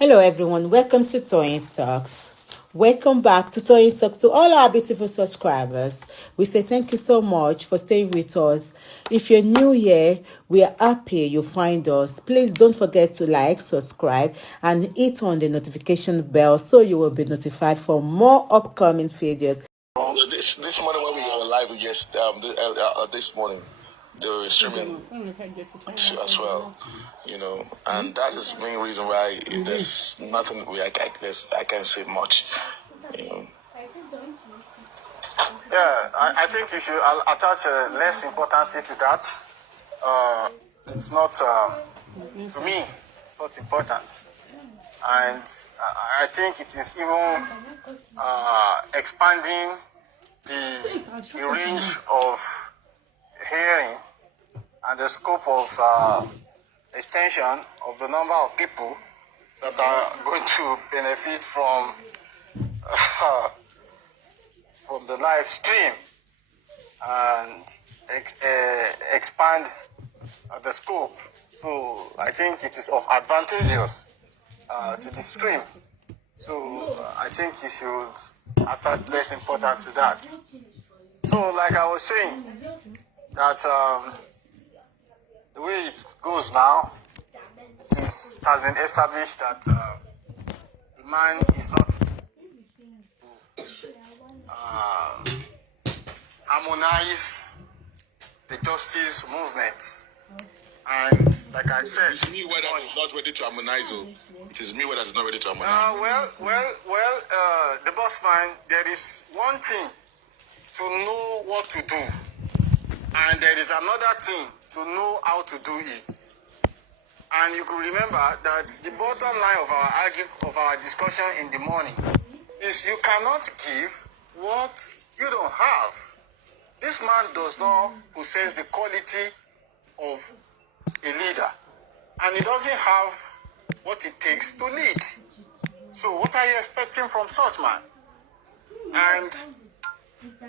Hello, everyone. Welcome to Toyeen Talks. Welcome back to Toyeen Talks to all our beautiful subscribers. We say thank you so much for staying with us. If you're new here, we are happy you find us. Please don't forget to like, subscribe, and hit on the notification bell so you will be notified for more upcoming videos. This morning when we were live, this morning they were streaming as well, and that is the main reason why there's nothing I can't say much. Yeah, I think you should attach less importance to that. It's not, to me, it's not important. And I think it is even expanding the range of hearing and the scope of extension of the number of people that are going to benefit from the live stream and expand the scope. So I think it is of advantageous to the stream. So I think you should attach less importance to that. So like I was saying, that the way it goes now, it has been established that the man is not harmonize the justice movement. And like I said, It is me whether is not ready to harmonize. It is me whether is not ready to harmonize. The Bossman, there is one thing to know what to do, and there is another thing to know how to do it. And you could remember that the bottom line of our discussion in the morning is you cannot give what you don't have. This man does not possess the quality of a leader, and he doesn't have what it takes to lead. So what are you expecting from such man? And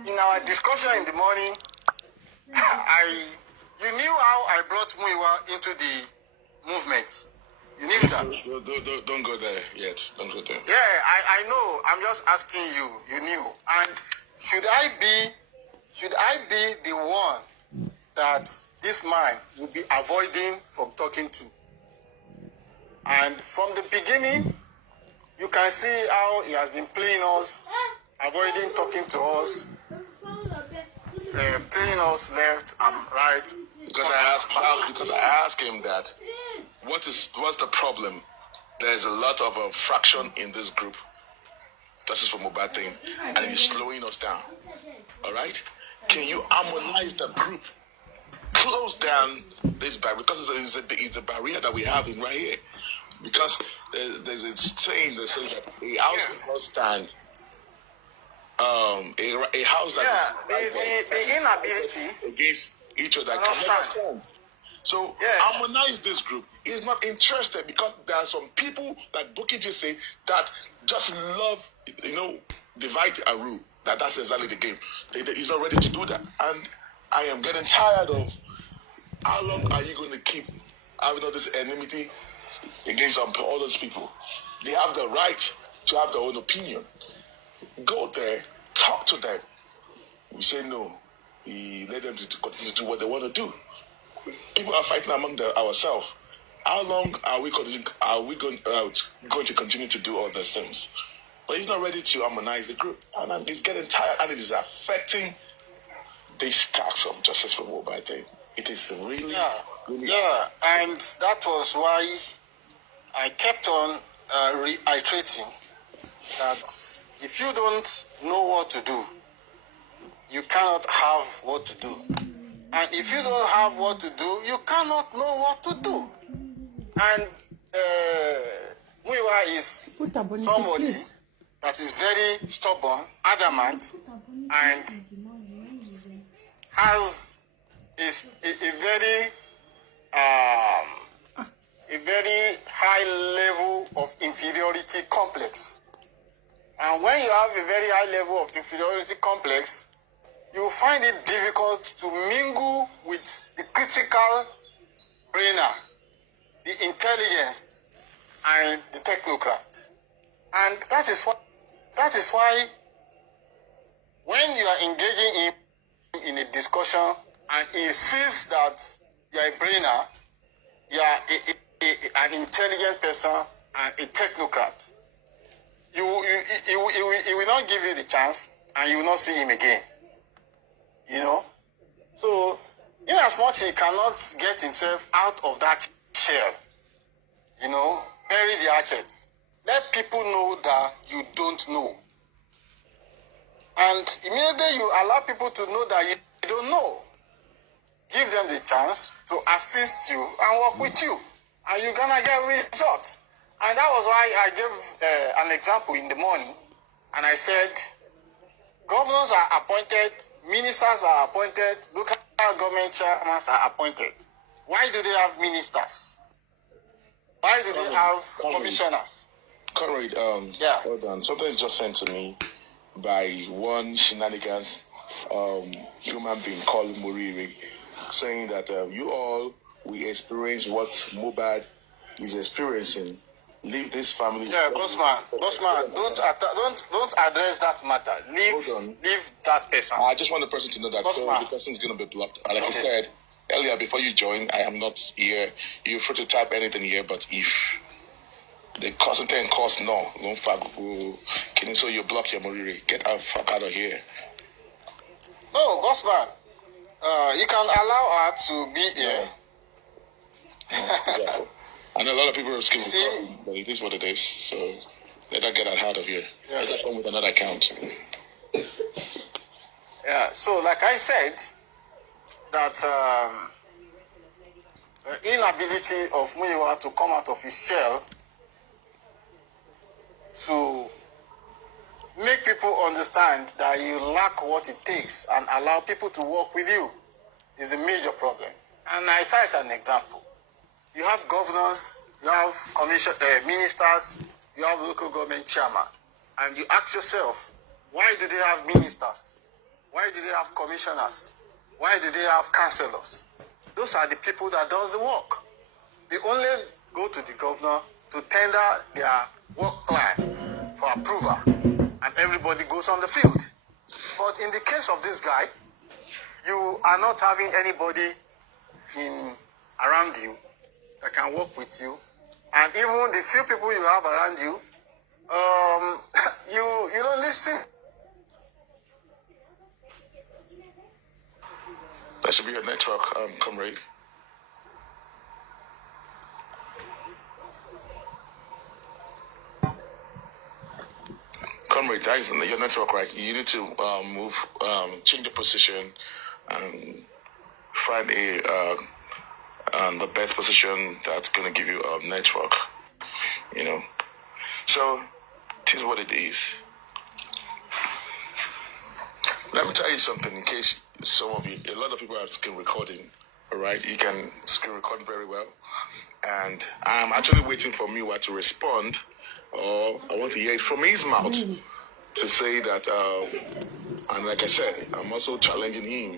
in our discussion in the morning, you knew how I brought Muiwa into the movement. You knew that. Don't go there yet. Don't go there. Yeah, I know. I'm just asking you. You knew. And should I be the one that this man will be avoiding from talking to? And from the beginning, you can see how he has been playing us, avoiding talking to us, playing us left and right. Because I asked him that, what's the problem? There's a lot of fraction in this group. Justice for Mohbad thing, and it's slowing us down. All right? Can you harmonize the group? Close down this barrier, because it's a barrier that we have in right here. Because there's a saying that says that a house cannot stand. A house that the inability against each other cannot stand. So harmonize this group. He's not interested because there are some people, like Buki just said, that just love, divide and rule. That's exactly the game. He's not ready to do that. And I am getting tired of how long are you going to keep having all this enmity against all those people? They have the right to have their own opinion. Go there, talk to them. We say no. We let them to continue to do what they want to do. People are fighting among ourselves. How long are we going to continue to do all those things? But he's not ready to harmonize the group, and he's getting tired, and it is affecting this tax of justice for Mohbad thing. It is really, and that was why I kept on reiterating that if you don't know what to do, you cannot have what to do. And if you don't have what to do, you cannot know what to do. And Muiwa is somebody that is very stubborn, adamant, and has a very high level of inferiority complex. And when you have a very high level of inferiority complex, you find it difficult to mingle with the critical brainer, the intelligence, and the technocrats. And that is why when you are engaging in a discussion and he sees that you are a brainer, you are an intelligent person and a technocrat, he will not give you the chance and you will not see him again. You know? So, in as much he cannot get himself out of that shell, you know, bury the hatchet. Let people know that you don't know. And immediately you allow people to know that you don't know. Give them the chance to assist you and work with you. And you're going to get results. And that was why I gave an example in the morning. And I said, governors are appointed, ministers are appointed, local government chairmen are appointed. Why do they have ministers? Why do they have commissioners? Conrad, Yeah. hold on. Something is just sent to me by one shenanigans human being called Moriri, saying that you all will experience what Mohbad is experiencing. Leave this family. Yeah, Bossman, don't address that matter. Leave that person. I just want the person to know that the person is going to be blocked. Like I said earlier, before you join, I am not here. You're free to type anything here, but if the content costs no fuck. Can so you block your Moriri? Get the fuck out of here. No, Bossman, you can allow her to be here. Yeah. I know a lot of people are skipping, but it is what it is. So let her get out of here. Yeah. Let her come with another account. Yeah. So, like I said, that the inability of Muyiwa to come out of his shell to make people understand that you lack what it takes and allow people to work with you is a major problem. And I cite an example. You have governors, you have ministers, you have local government chairman, and you ask yourself, why do they have ministers? Why do they have commissioners? Why do they have councillors? Those are the people that does the work. They only go to the governor to tender their work plan for approval, and everybody goes on the field. But in the case of this guy, you are not having anybody around you that can work with you, and even the few people you have around you, you don't listen. That should be your network, comrade. Comrade, that is your network, right? You need to move, change the position, and find the best position that's going to give you a network, you know. So, it is what it is. Let me tell you something, in case some of you, a lot of people are screen recording, all right? You can screen record very well. And I'm actually waiting for Miwa to respond, or I want to hear it from his mouth to say that, and like I said, I'm also challenging him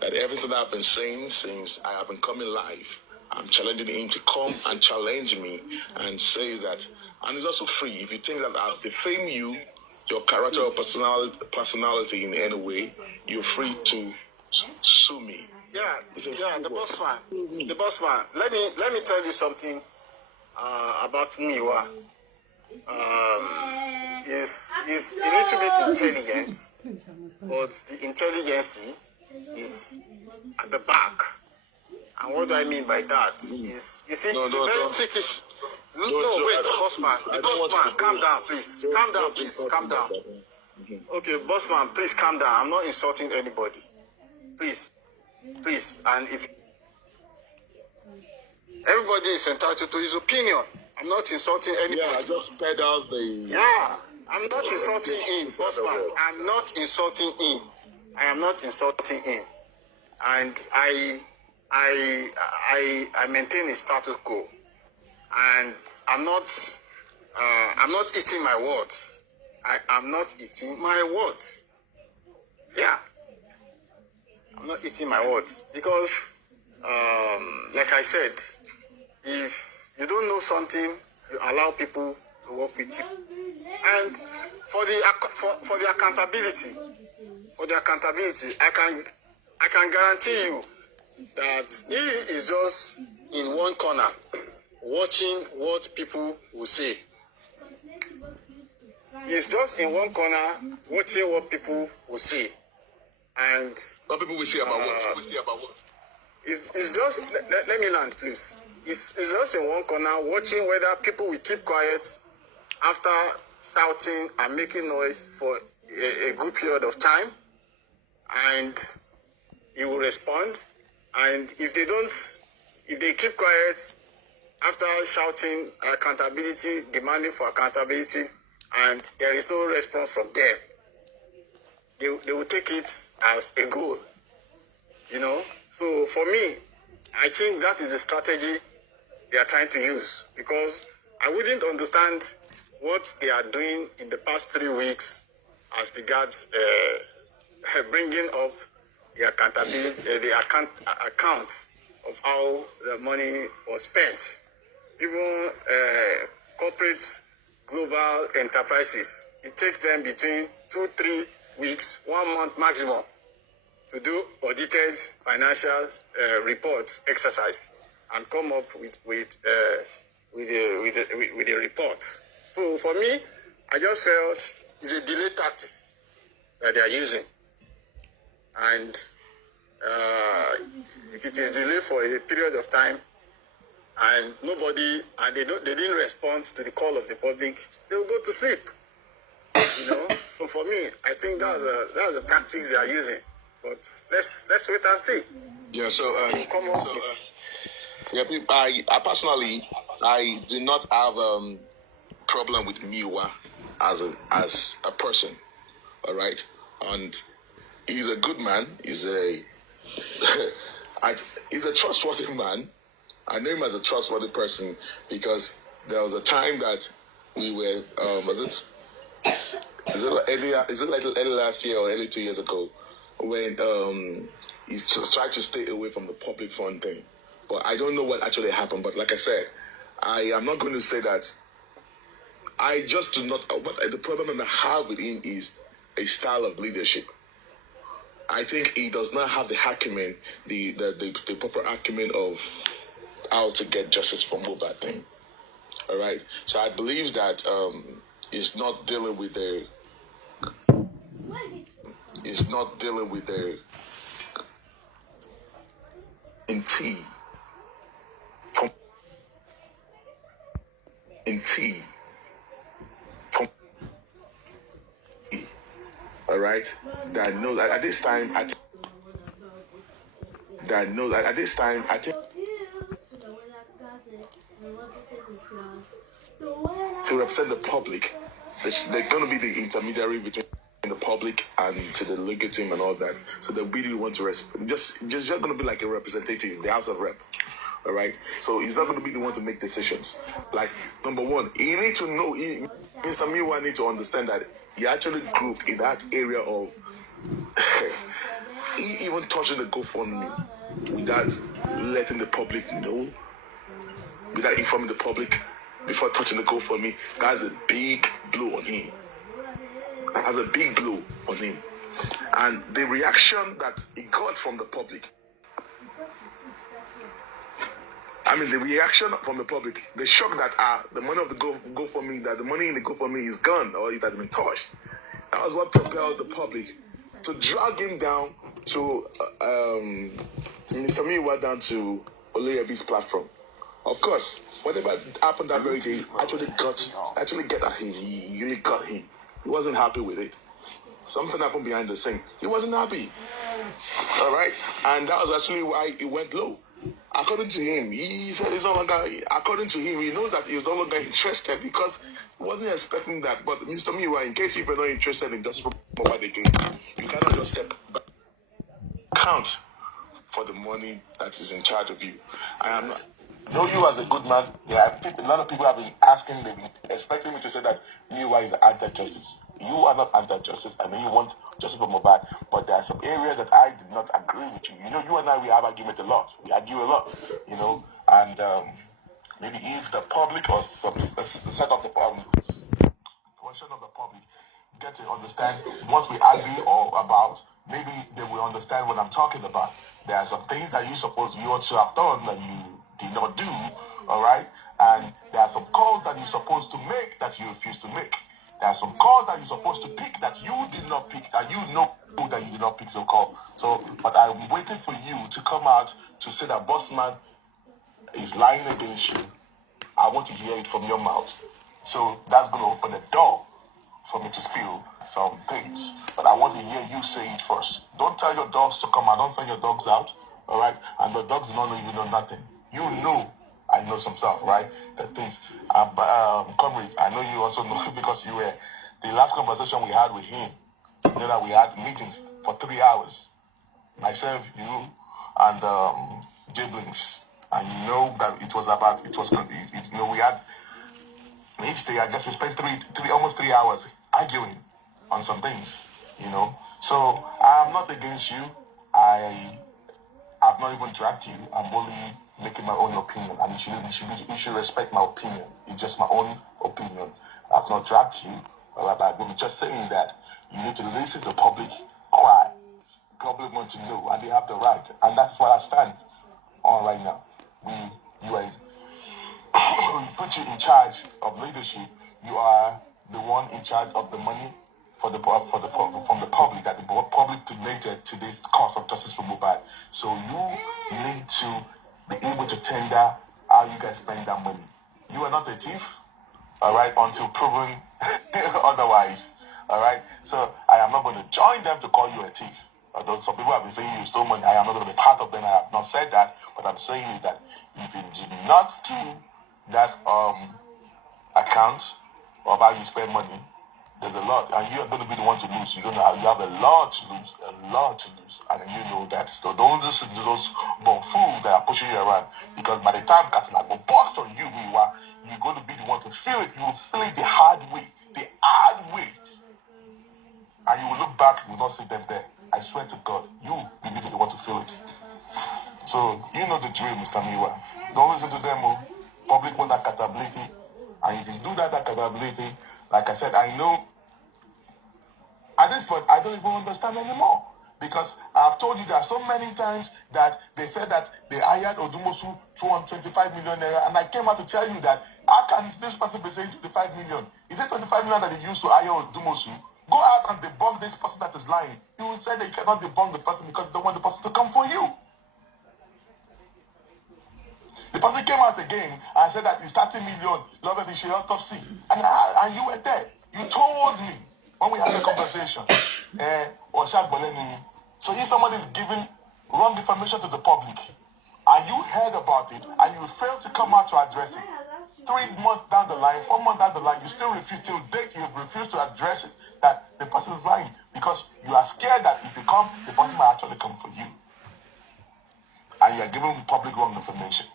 that everything I've been saying since I have been coming live, I'm challenging him to come and challenge me and say that, and it's also free. If you think that I've defamed you, your character or personality in any way, you're free to sue me. Yeah, the Bossman. Let me tell you something about Miwa. Is a little bit intelligent, but the intelligence is at the back. And what do I mean by that? Is, you see, it's very tricky. Wait, Bossman. Bossman, calm down, please. Calm down. Okay, Bossman, please calm down. I'm not insulting anybody. Please. And if everybody is entitled to his opinion, I'm not insulting anybody. Yeah, I just pedal the... Yeah, I'm not insulting him, Bossman. I'm not insulting him. I am not insulting him. And I maintain a status quo. And I'm not eating my words. I'm not eating my words. Yeah. I'm not eating my words. Because, like I said, if you don't know something you allow people to work with you. And for the accountability, I can guarantee you that he is just in one corner watching what people will say. He's just in one corner watching what people will say. And what people will say about what? We say about what? It's just, let me land, please. It's just in one corner watching whether people will keep quiet after shouting and making noise for a good period of time, and he will respond. And if they keep quiet after shouting accountability, demanding for accountability, and there is no response from them, they will take it as a goal, you know. So for me, I think that is the strategy they are trying to use, because I wouldn't understand what they are doing in the past 3 weeks as regards bringing up the accountability, the account of how the money was spent. Even corporate global enterprises, it takes them between 2-3 weeks, 1 month maximum, to do audited financial reports exercise and come up with a report. So for me, I just felt it's a delay tactics that they are using, and if it is delayed for a period of time and they didn't respond to the call of the public, they will go to sleep. You know. So for me, I think that's the tactics they are using. But let's wait and see. Yeah. I personally, I do not have problem with Miwa as a person. All right, and he's a good man. He's a trustworthy man. I know him as a trustworthy person because there was a time that we were early last year or early 2 years ago when he just tried to stay away from the public fund thing. But I don't know what actually happened. But like I said, I am not going to say that. I just do not. What the problem that I have with him is a style of leadership. I think he does not have the acumen, the proper acumen of how to get justice for Mohbad thing. All right. So I believe that he's not dealing with the. He's not dealing with the. In T. All right. That knows at this time. I think to represent the public, they're going to be the intermediary between the public and to the legal team and all that. So they really want to just going to be like a representative, the House of Rep. All right. So he's not going to be the one to make decisions. Like, number one, he need to know. Mr. Miwa need to understand that he actually grouped in that area of he even touching the GoFundMe without letting the public know, without informing the public before touching the GoFundMe. That's a big blow on him. And the reaction that he got from the public, the reaction from the public, the shock that the money of the GoFundMe, that the money in the GoFundMe is gone or it has been touched. That was what propelled the public to drag him down to Mr. Miwa down to Olayebi's platform. Of course, whatever happened that very day actually get at him. He really got him. He wasn't happy with it. Something happened behind the scene. He wasn't happy. All right, and that was actually why it went low. According to him, he said he's no longer. According to him, he knows that he was no longer interested because he wasn't expecting that. But Mr. Miwa, in case you're not interested in justice for Mohbad again, you cannot just step back. Count for the money that is in charge of you. I am not. Know you as a good man. A lot of people have been asking, they've been expecting me to say that Miwa is anti-justice. You are not anti-justice. I know you want justice for Mohbad, but there are some areas that I did not agree with you. You know, you and I, we have argument a lot. We argue a lot, you know, and maybe if the public or some understand what we argue or about, maybe they will understand what I'm talking about. There are some things that you ought to have done that you did not do, all right? And there are some calls that you're supposed to make that you refuse to make. There are some calls that you're supposed to pick that you did not pick, that you know that you did not pick the call. So, but I'm waiting for you to come out to say that Bossman is lying against you. I want to hear it from your mouth. So that's going to open a door for me to spill some things. But I want to hear you say it first. Don't tell your dogs to come out. Don't send your dogs out, all right? And the dogs don't even know nothing. You know, I know some stuff, right? That things, comrade, I know you also know because you were, the last conversation we had with him, you know that we had meetings for 3 hours. Myself, you, and Jiblings. And you know that we had, each day, I guess we spent almost 3 hours arguing on some things, you know. So I'm not against you. I've not even dragged you. I'm only making my own opinion, and you should respect my opinion. It's just my own opinion. I've not dragged you. I'm just saying that you need to listen to public cry. Public want to know, and they have the right, and that's what I stand on right now. We put you in charge of leadership. You are the one in charge of the money from the public, that the public donated to this cause of justice for Mohbad. So you need to be able to tender how you guys spend that money. You are not a thief, all right, until proven otherwise, all right. So I am not going to join them to call you a thief. Although some people have been saying you stole money, I am not going to be part of them. I have not said that. What I'm saying is that if you did not do that account of how you spend money, there's a lot, and you are going to be the one to lose. You don't know how you have a lot to lose, and you know that. So don't listen to those fools that are pushing you around, because by the time Kasina go bust on you, you're going to be the one to feel it. You will feel it the hard way, and you will look back, you will not see them there. I swear to God, you will be the one to feel it. So you know the drill, Mr. Miwa. Don't listen to them. Public want accountability, and if you do that accountability, like I said, I know. At this point, I don't even understand anymore, because I've told you that so many times that they said that they hired Odumosu 225 million naira, and I came out to tell you that how can this person be saying 25 million? Is it 25 million that they used to hire Odumosu? Go out and debunk this person that is lying. You will say that you cannot debunk the person because you don't want the person to come for you. The person came out again and said that it's 30 million, love it, she autopsy. And you were there. You told me when we had a conversation. So if someone is giving wrong information to the public, and you heard about it, and you failed to come out to address it, 3 months down the line, 4 months down the line, you still refuse, till date, you refuse to address it, that the person is lying, because you are scared that if you come, the person might actually come for you. And you are giving the public wrong information.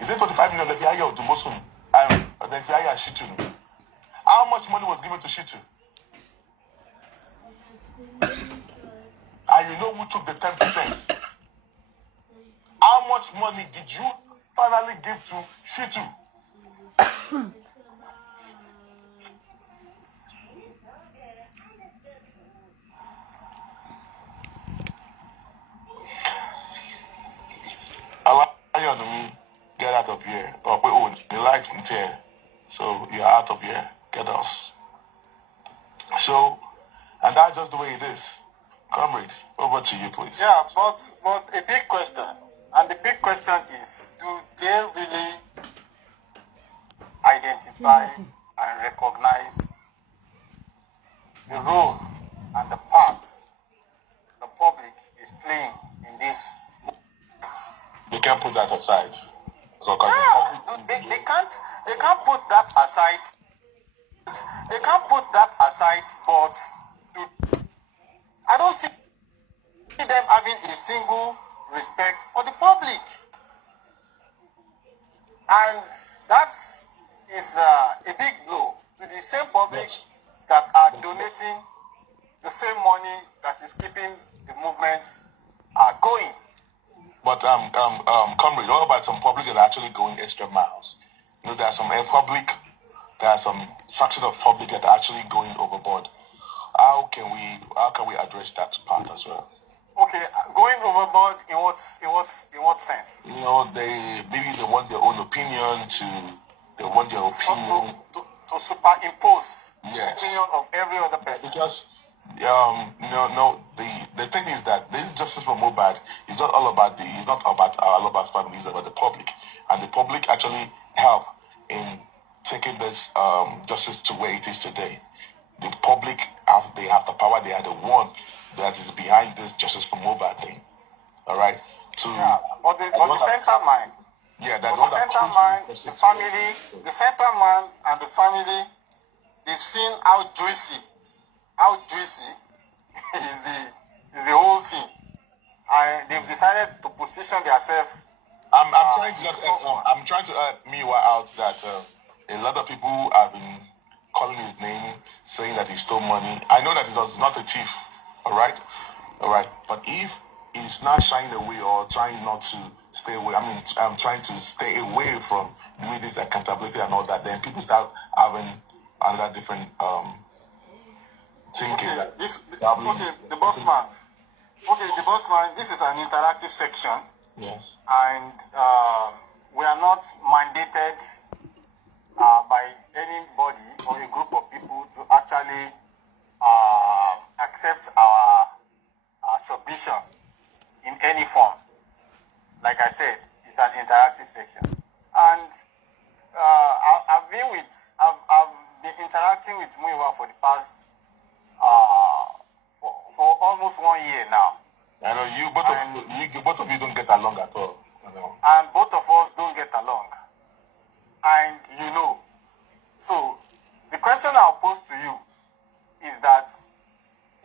Is it 25 million that you hire to Bossman? And then you hire Shitu? How much money was given to Shitu? And you know who took the 10%? How much money did you finally give to Shitu? Get out of here. The light from here. So you're out of here. Get us. So, and that's just the way it is. Comrade, over to you, please. Yeah, but a big question. And the big question is, do they really identify and recognize the role and the part the public is playing in this movement? They can't put that aside. They can't put that aside. They can't put that aside, but I don't see them having a single respect for the public. And that is a big blow to the same public that are donating the same money that is keeping the movement going. But comrade, what about some public that are actually going extra miles? There are some public, there are some fraction of public that are actually going overboard. how can we address that part as well? Okay, going overboard in what sense? You know, maybe they want their own opinion they want their opinion to superimpose yes. the opinion of every other person. Because the thing is that this justice for Mohbad is not all about all about family, it's about the public, and the public actually help in taking this justice to where it is today. The public they have the power, they are the one that is behind this justice for Mohbad thing. All right, but the center mind. Yeah, that's the center mind, the family, the center man and the family. They've seen how juicy is the whole thing, and they've decided to position themselves. I'm trying to Miwa out that a lot of people have been calling his name, saying that he stole money. I know that he was not a thief. All right. But if he's not shying away or trying not to stay away, I'm trying to stay away from doing this accountability and all that, then people start having another different thinking. Okay, the Bossman. Okay, the Bossman, this is an interactive section. Yes. And we are not mandated by anybody or a group of people to actually accept our submission in any form. Like I said, it's an interactive section. And I've been interacting with Muiwa for the past for almost 1 year now. I know both of you don't get along at all. I know. And both of us don't get along. And so the question I'll pose to you is that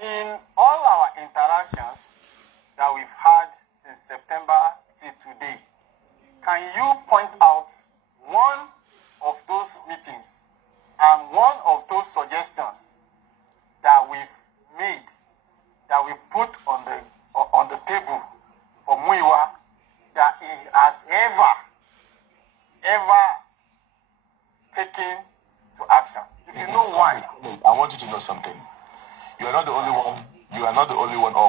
in all our interactions that we've had since September till today, can you point out one of those meetings and one of those suggestions that we've made, that we put on the table for Muiwa, that he has ever taken to action? If you know why. I want you to know something. You are not the only one. You are not the only one. You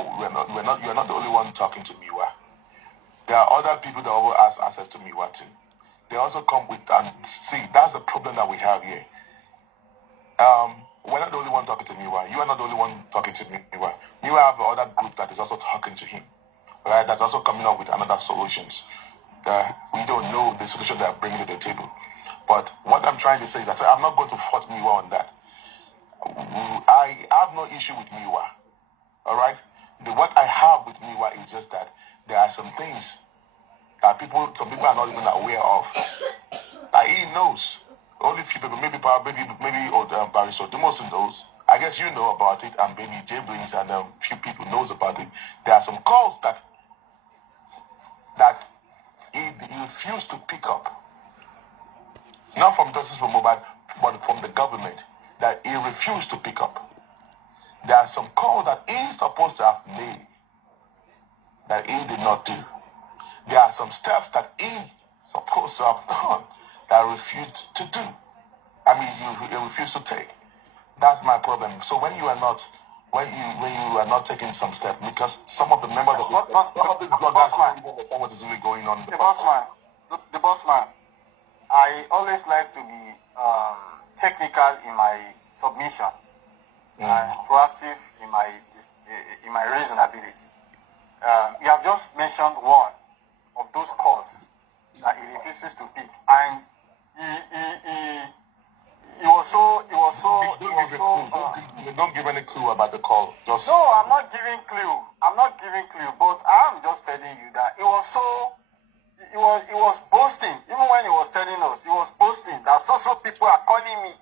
are not the only one talking to Miwa. There are other people that also have access to Miwa too. They also come with and see. That's the problem that we have here. We're not the only one talking to Miwa. You are not the only one talking to Miwa. Miwa have another group that is also talking to him. Right? That's also coming up with another solutions. We don't know the solution they are bringing to the table. But what I'm trying to say is that I'm not going to fault Miwa on that. I have no issue with Miwa. All right? What I have with Miwa is just that there are some things that some people are not even aware of. That he knows. Only few people, maybe Barry Sodimos knows. I guess you know about it, and maybe Jay Brings and a few people knows about it. There are some calls that he refused to pick up. Not from Justice for Mohbad, but from the government, that he refused to pick up. There are some calls that he's supposed to have made that he did not do. There are some steps that he's supposed to have done that he refused to do. He refused to take. That's my problem. So when you are not taking some steps, because some of the members of the bloggers don't understand what is really going on. The Bossman. I always like to be technical in my submission and proactive in my reasonability. You have just mentioned one of those calls that he refuses to pick, and he was so. Don't give any clue about the call. Just no, I'm not giving clue. But I'm just telling you that it was so. He was boasting, even when he was telling us, he was boasting that so people are calling me.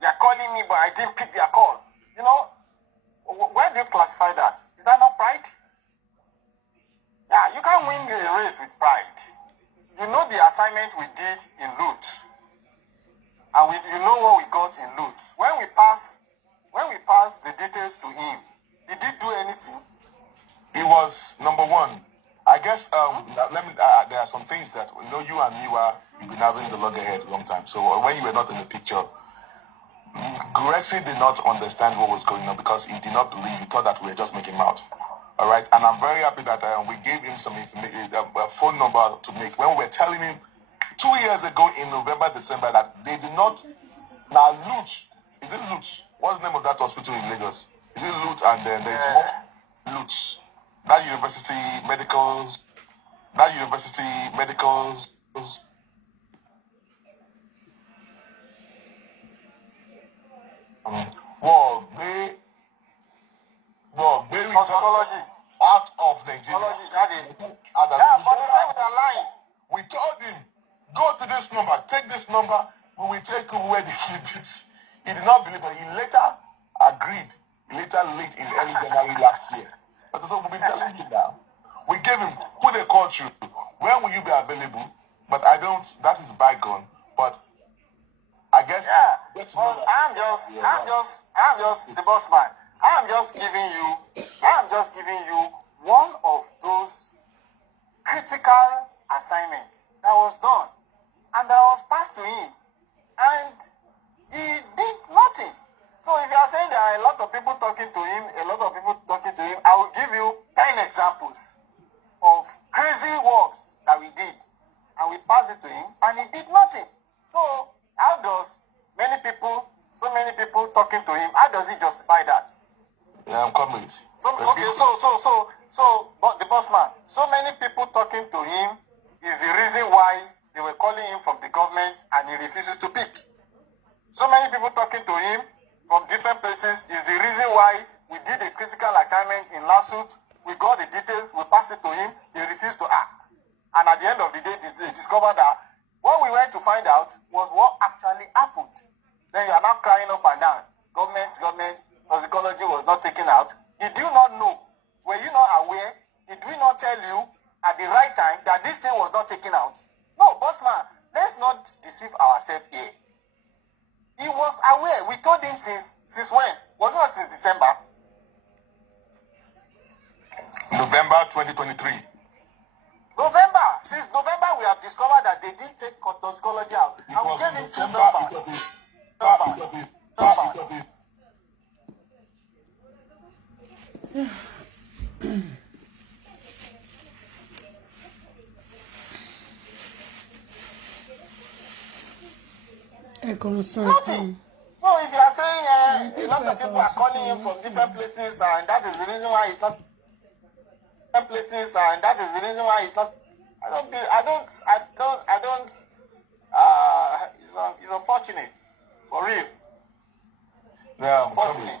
They are calling me, but I didn't pick their call. Where do you classify that? Is that not pride? Yeah, you can't win the race with pride. You know the assignment we did in Lut, and you know what we got in Lut. When we pass the details to him, did he do anything? He was number one. I guess there are some things that you and me you've been having the loggerhead a long time. So when you were not in the picture, Grexy did not understand what was going on because he did not believe. He thought that we were just making mouth. All right, and I'm very happy that we gave him some information, a phone number to make. When we were telling him 2 years ago in November, December that they did not. Now, Luch, is it Luch? What's the name of that hospital in Lagos? Is it Luch? And then there's one Luch. That university medicals. Well, they Toxicology. out of Nigeria. Yeah, but they said we are lying. We told him, go to this number, take this number, we will take you where they keep it. He did not believe, but he later agreed. He later late in early January last year. But so we've been telling you now. We gave him who they called you. When will you be available? But I don't, that is bygone. But I guess well, I'm just the boss man. I'm just giving you one of those critical assignments that was done and that was passed to him, and he did nothing. So if you are saying there are a lot of people talking to him, I will give you 10 examples of crazy works that we did, and we passed it to him, and he did nothing. So how does so many people talking to him, how does he justify that? Yeah, I'm coming. But the boss man, so many people talking to him is the reason why they were calling him from the government and he refuses to pick. So many people talking to him from different places is the reason why we did a critical assignment in lawsuit. We got the details, we passed it to him, he refused to act. And at the end of the day, they discovered that what we went to find out was what actually happened. Then you are now crying up and down. Government, toxicology was not taken out. Did you not know? Were you not aware? Did we not tell you at the right time that this thing was not taken out? No, Bossman, let's not deceive ourselves here. He was aware. We told him since when? Was it not since December? November 2023. Since November, we have discovered that they didn't take toxicology out. And we gave him 2 numbers. Nothing. So if you are saying a lot of people are calling him from different places, and that is the reason why he's not. It's unfortunate. For real. Yeah, unfortunate.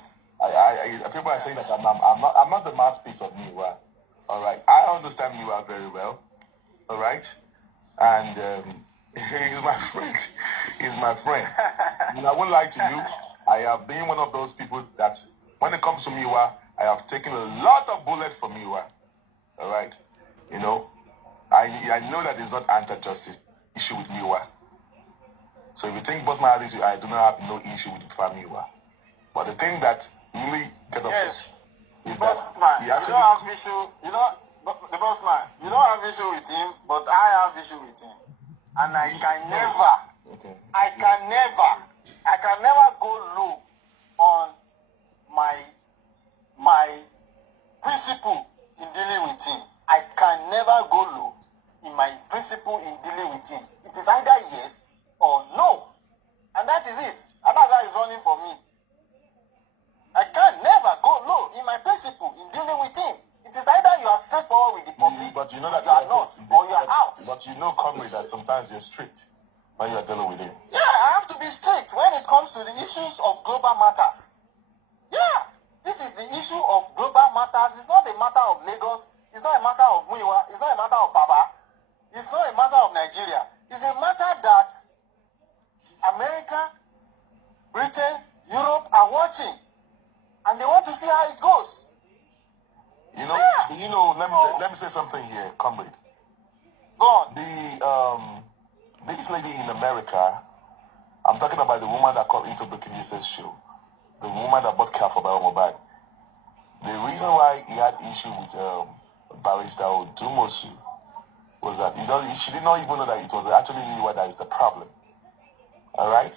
People are saying that I'm not the mouthpiece of Miwa. All right, I understand Miwa very well. All right, and he's my friend. He's my friend. And I won't lie to you. I have been one of those people that, when it comes to Miwa, I have taken a lot of bullets from Miwa. All right, you know, I know that it's not anti-justice issue with Miwa. So if you think Bossman has issue, I do not have no issue with Miwa. But the thing that really get upset is Bossman, that you don't have issue. The Bossman, you don't have issue with him, but I have issue with him, and I can never go low on my principle in dealing with him. I can never go low in my principle in dealing with him. It is either yes or no, and that is it. And that's how he's running for me. I can never go low in my principle in dealing with him. It is either you are straightforward with the public, but you know that you are not, or you are out. But you know, comrade, that sometimes you're strict when you are dealing with him. Yeah, I have to be strict when it comes to the issues of global matters. Yeah, this is the issue of global matters. It's not a matter of Lagos. It's not a matter of Muiwa. It's not a matter of Baba. It's not a matter of Nigeria. It's a matter that America, Britain, Europe are watching, and they want to see how it goes. You know, let me say something here, comrade. Go on. This lady in America, I'm talking about the woman that called into Booking Jesus show, the woman that bought car for Mohbad. The reason why he had issue with Barrister Odumosu was that she did not even know that it was actually Miwa that is the problem. All right?